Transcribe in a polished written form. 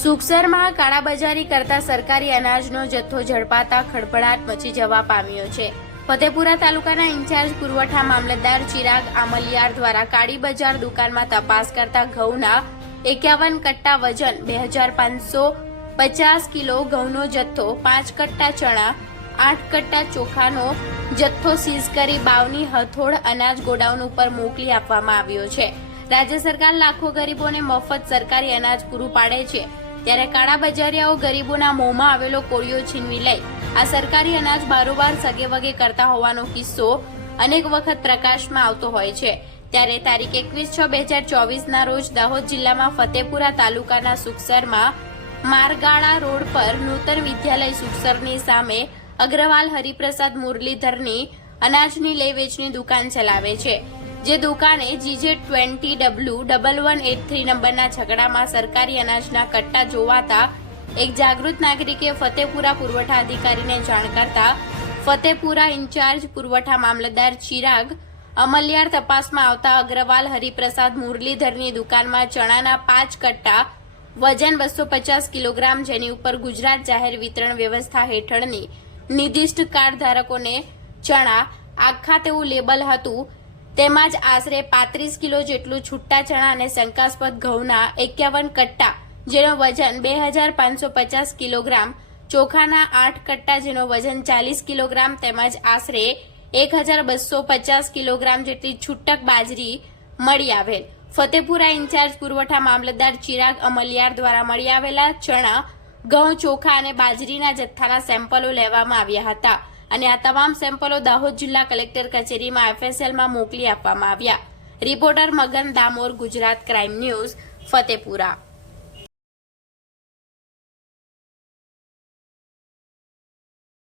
સુખસરમાં કાળાબજારી કરતા સરકારી અનાજનો જથ્થો ઝડપાતા ખળભળાટ મચી જવા પામ્યો છે। ફતેપુરા તાલુકાના ઇન્ચાર્જ પુરવઠા મામલતદાર ચિરાગ આમલિયાર દ્વારા કાળી બજાર દુકાનમાં તપાસ કરતા ઘઉંના 51 કટ્ટા વજન 2550 કિલો ઘઉંનો જથ્થો 5 કટ્ટા ચણા 8 કટ્ટા ચોખાનો જથ્થો સીઝ કરી બાવની હથોડ અનાજ ગોડાઉન ઉપર મોકલી આપવામાં આવ્યો છે। રાજ્ય સરકાર લાખો ગરીબોને મફત સરકારી અનાજ પૂરું પાડે છે, ત્યારે કાળાબજારીયાઓ ગરીબોના મોંમાં આવેલો કોળિયો છીનવી લઈ આ સરકારી અનાજ બારોબાર સગેવગે કરતા હોવાનો કિસ્સો અનેક વખત પ્રકાશમાં આવતો હોય છે। ત્યારે તારીખ 21/6/2024ના રોજ દાહોદ જિલ્લામાં ફતેપુરા તાલુકાના સુખસરમાં મારગાળા રોડ પર નૂતન વિદ્યાલય સુખસરની સામે અગ્રવાલ હરિપ્રસાદ મુરલીધરની અનાજની લે વેચની દુકાન ચલાવે છે, જે દુકાને GJ20W1183 નંબરના છકડામાં સરકારી અનાજના કટ્ટા જોવાતા એક જાગૃત નાગરિકે ફતેપુરા પુરવઠા અધિકારીને જાણ કરતા ફતેપુરા ઇન્ચાર્જ પુરવઠા મામલતદાર ચિરાગ અમલિયાર તપાસમાં આવતા અગ્રવાલ હરિપ્રસાદ મુરલીધરની દુકાનમાં ચણાના 5 કટ્ટા વજન 250 કિલોગ્રામ, જેની ઉપર ગુજરાત જાહેર વિતરણ વ્યવસ્થા હેઠળની નિર્દિષ્ટ કાર્ડ ધારકોને ચણા આખા તેવું લેબલ હતું, તેમજ આશરે 35 કિલો જેટલું છૂટા ચણા અને શંકાસ્પદ ઘઉંના 51 કટ્ટા જેનો વજન 2550 કિલોગ્રામ, ચોખાના 8 કટ્ટા જેનો વજન 40 કિલોગ્રામ તેમજ આશરે 1250 કિલોગ્રામ જેટલી છૂટક બાજરી મળી આવેલ। ફતેપુરા ઇન્ચાર્જ પુરવઠા મામલતદાર ચિરાગ અમલિયાર દ્વારા મળી આવેલા ચણા, ઘઉં, ચોખા અને બાજરીના જથ્થાના સેમ્પલો લેવામાં આવ્યા હતા અને આ તમામ સેમ્પલો દાહોદ જિલ્લા કલેક્ટર કચેરીમાં FSLમાં મોકલી આપવામાં આવ્યા। રિપોર્ટર મગન દામોર, ગુજરાત ક્રાઇમ ન્યૂઝ, ફતેપુરા।